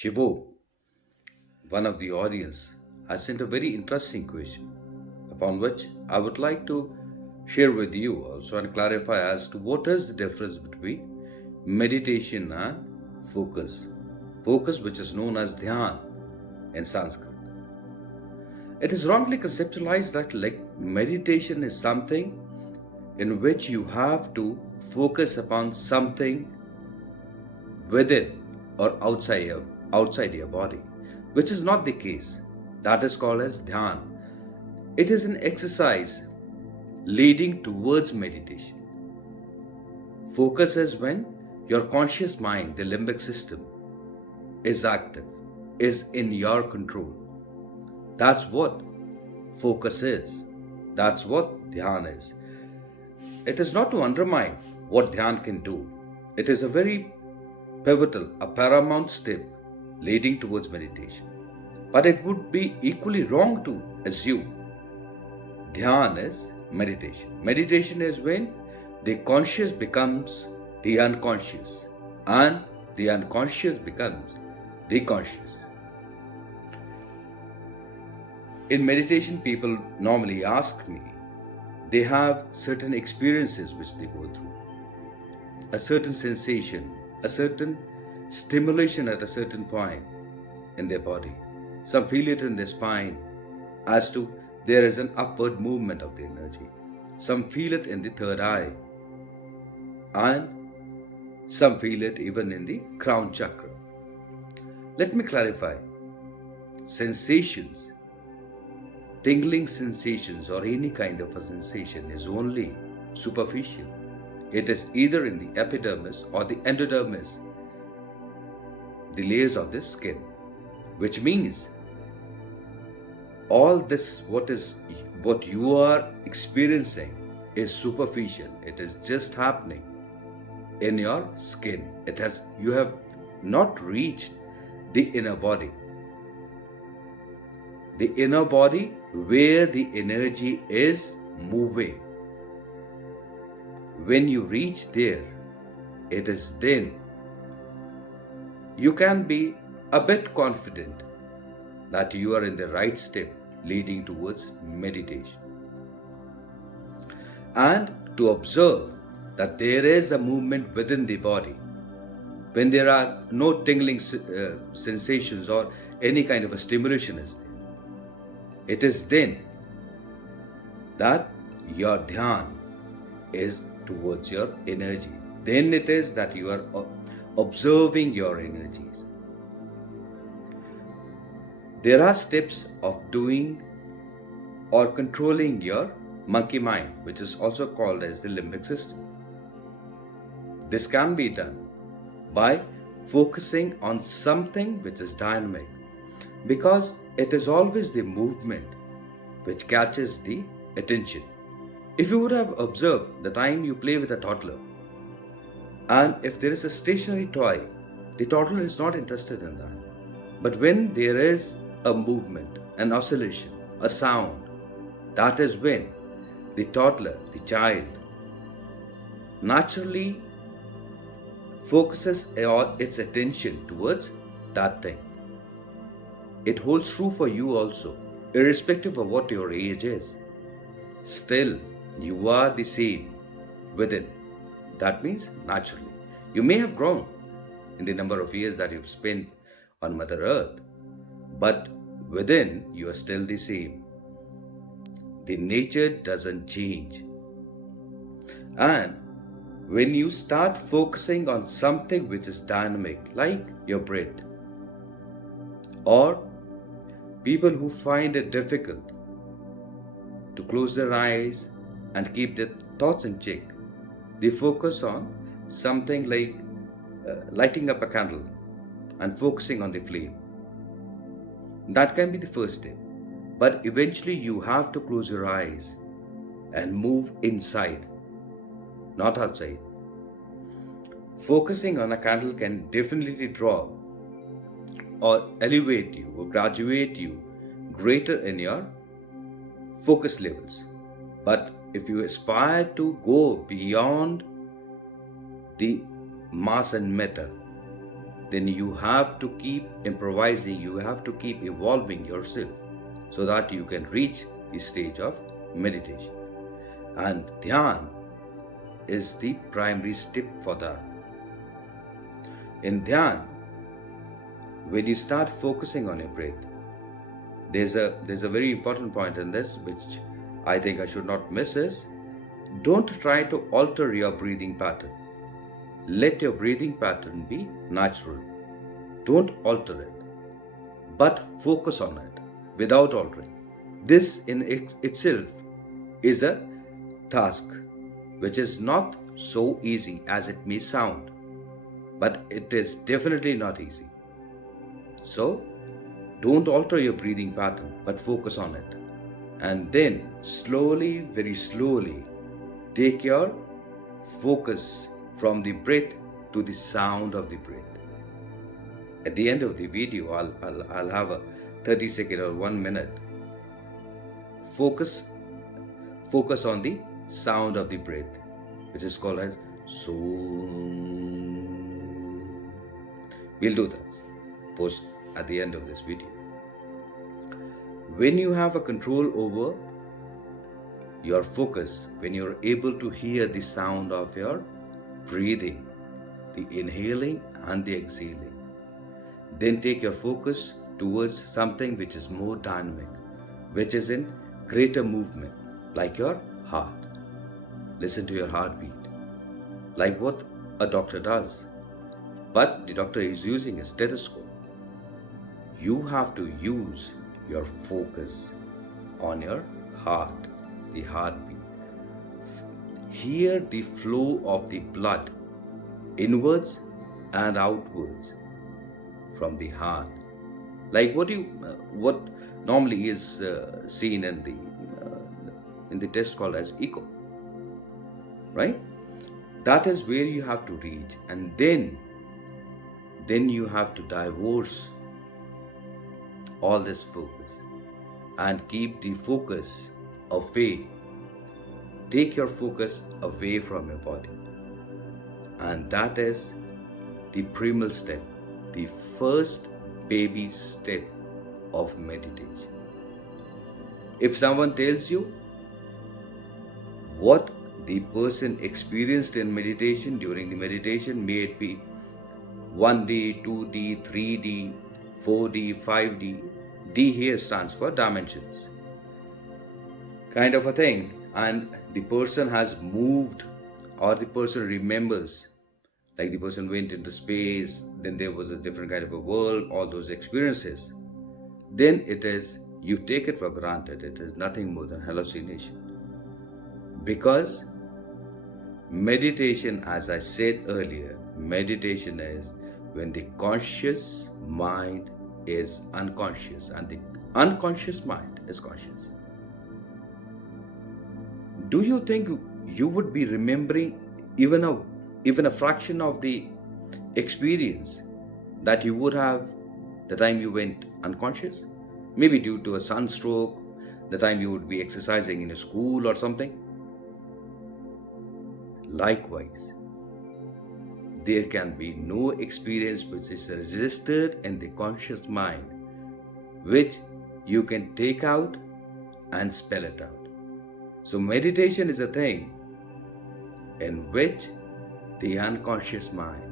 Shivo, one of the audience, has sent a very interesting question, upon which I would like to share with you also and clarify as to what is the difference between meditation and focus. Focus, which is known as Dhyan in Sanskrit. It is wrongly conceptualized that like meditation is something in which you have to focus upon something within or outside your body, which is not the case. That is called as dhyan. It is an exercise leading towards meditation. Focus is when your conscious mind, the limbic system, is active, is in your control. That's what focus is. That's what dhyan is. It is not to undermine what dhyan can do. It is a very pivotal, a paramount step leading towards meditation. But it would be equally wrong to assume dhyan is meditation. Meditation is when the conscious becomes the unconscious and the unconscious becomes the conscious. In meditation, people normally ask me, they have certain experiences which they go through, a certain sensation, a certain stimulation at a certain point in their body. Some feel it in their spine as to there is an upward movement of the energy. Some feel it in the third eye, and some feel it even in the crown chakra. Let me clarify. Sensations, tingling sensations or any kind of a sensation is only superficial. It is either in the epidermis or the endodermis, the layers of the skin, which means all this what you are experiencing is superficial. It is just happening in your skin. You have not reached the inner body. The inner body where the energy is moving. When you reach there, it is then you can be a bit confident that you are in the right step leading towards meditation. And to observe that there is a movement within the body. When there are no tingling sensations or any kind of a stimulation is there, it is then that your dhyan is towards your energy. Then it is that you are observing your energies. There are steps of doing or controlling your monkey mind, which is also called as the limbic system. This can be done by focusing on something which is dynamic, because it is always the movement which catches the attention. If you would have observed the time you play with a toddler, and if there is a stationary toy, the toddler is not interested in that. But when there is a movement, an oscillation, a sound, that is when the toddler, the child, naturally focuses its attention towards that thing. It holds true for you also, irrespective of what your age is. Still, you are the same within. That means naturally. You may have grown in the number of years that you've spent on Mother Earth, but within you are still the same. The nature doesn't change. And when you start focusing on something which is dynamic, like your breath, or people who find it difficult to close their eyes and keep their thoughts in check, they focus on something like lighting up a candle and focusing on the flame. That can be the first step. But eventually you have to close your eyes and move inside, not outside. Focusing on a candle can definitely draw or elevate you or graduate you greater in your focus levels. But if you aspire to go beyond the mass and matter, then you have to keep improvising, you have to keep evolving yourself so that you can reach the stage of meditation. And Dhyan is the primary step for that. In Dhyan, when you start focusing on your breath, there's a very important point in this which I think I should not miss is, don't try to alter your breathing pattern. Let your breathing pattern be natural. Don't alter it, but focus on it without altering. This in itself is a task which is not so easy as it may sound, but it is definitely not easy. So, don't alter your breathing pattern, but focus on it. And then slowly, very slowly, take your focus from the breath to the sound of the breath. At the end of the video, I'll have a 30-second or 1 minute. Focus on the sound of the breath, which is called as so. We'll do that post at the end of this video. When you have a control over your focus, when you're able to hear the sound of your breathing, the inhaling and the exhaling, then take your focus towards something which is more dynamic, which is in greater movement, like your heart. Listen to your heartbeat, like what a doctor does. But the doctor is using a stethoscope. You have to use your focus on your heart, the heartbeat. Hear the flow of the blood inwards and outwards from the heart, like what normally is seen in the test called as echo, right? That is where you have to reach, and then you have to divorce all this focus and keep the focus away. Take your focus away from your body, and that is the primal step, the first baby step of meditation. If someone tells you what the person experienced in meditation during the meditation, may it be 1D, 2D, 3D, 4D, 5D, D here stands for dimensions, kind of a thing, and the person has moved, or the person remembers, like the person went into space, then there was a different kind of a world, all those experiences, then it is, you take it for granted, it is nothing more than hallucination. Because meditation, as I said earlier, meditation is when the conscious mind is unconscious and the unconscious mind is conscious. Do you think you would be remembering even a fraction of the experience that you would have the time you went unconscious? Maybe due to a sunstroke, the time you would be exercising in a school or something. Likewise, there can be no experience which is registered in the conscious mind which you can take out and spell it out. So meditation is a thing in which the unconscious mind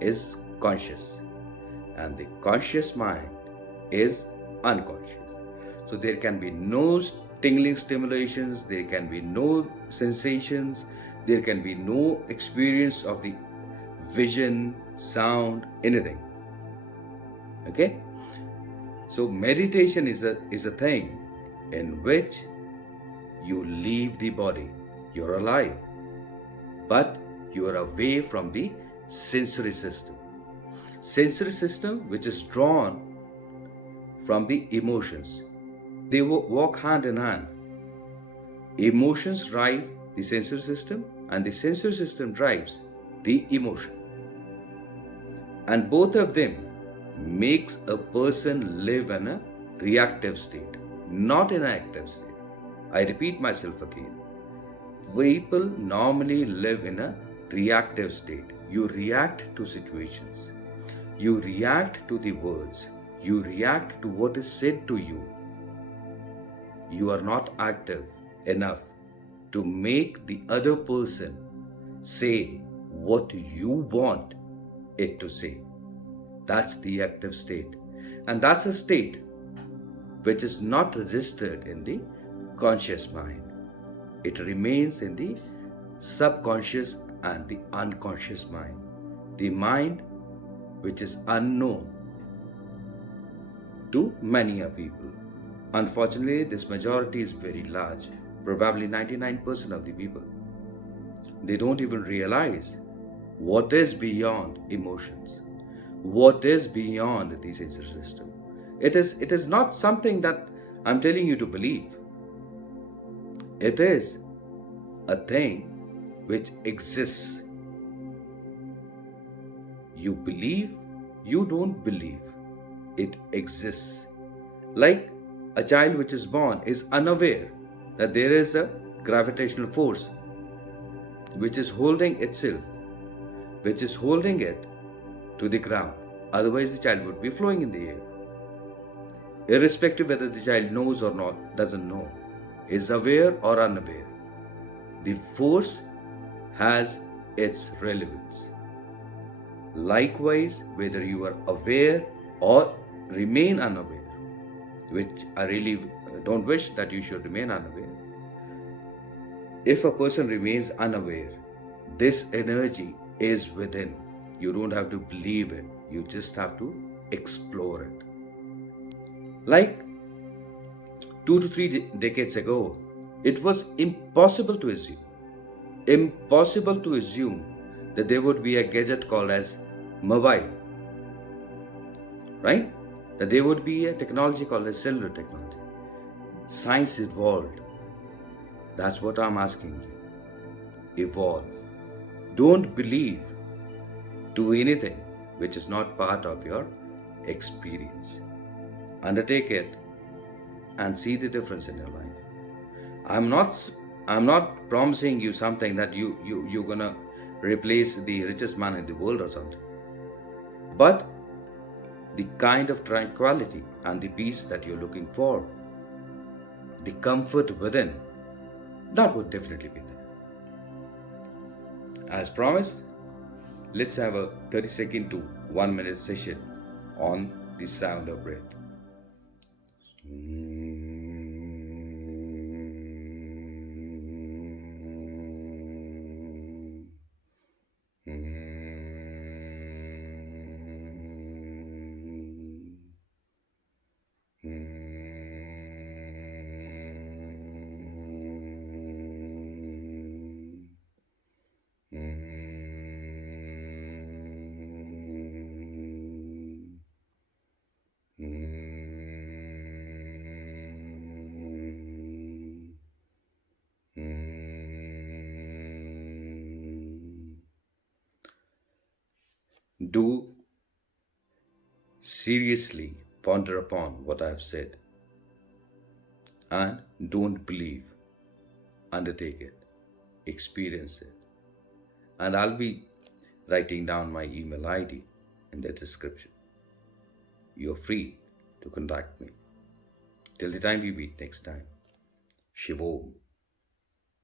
is conscious and the conscious mind is unconscious. So there can be no tingling stimulations, there can be no sensations, there can be no experience of the vision, sound, anything. Okay? So meditation is a thing in which you leave the body. You're alive, but you are away from the sensory system. Sensory system which is drawn from the emotions. They walk hand in hand. Emotions drive the sensory system and the sensory system drives the emotion. And both of them makes a person live in a reactive state, not in an active state. I repeat myself again. People normally live in a reactive state. You react to situations. You react to the words, you react to what is said to you. You are not active enough to make the other person say what you want it to say. That's the active state. And that's a state which is not registered in the conscious mind. It remains in the subconscious and the unconscious mind. The mind which is unknown to many a people. Unfortunately, this majority is very large, probably 99% of the people. They don't even realize what is beyond emotions, what is beyond the sensory system. It is not something that I'm telling you to believe. It is a thing which exists. You believe, you don't believe. It exists. Like a child which is born is unaware that there is a gravitational force which is holding itself, which is holding it to the ground. Otherwise, the child would be flowing in the air. Irrespective whether the child knows or not, doesn't know, is aware or unaware, the force has its relevance. Likewise, whether you are aware or remain unaware, which I really don't wish that you should remain unaware. If a person remains unaware, this energy is within. You don't have to believe it, you just have to explore it. Like 2 to 3 decades ago, it was impossible to assume that there would be a gadget called as mobile, right? That there would be a technology called as cellular technology. Science evolved. That's what I'm asking you. Evolve. Don't believe to anything which is not part of your experience. Undertake it and see the difference in your life. I'm not promising you something that you're gonna replace the richest man in the world or something. But the kind of tranquility and the peace that you're looking for, the comfort within, that would definitely be there. As promised, let's have a 30-second to 1 minute session on the sound of breath. Do seriously ponder upon what I have said and don't believe. Undertake it, experience it, and I'll be writing down my email ID in the description. You're free to contact me. Till the time we meet next time, Shivom.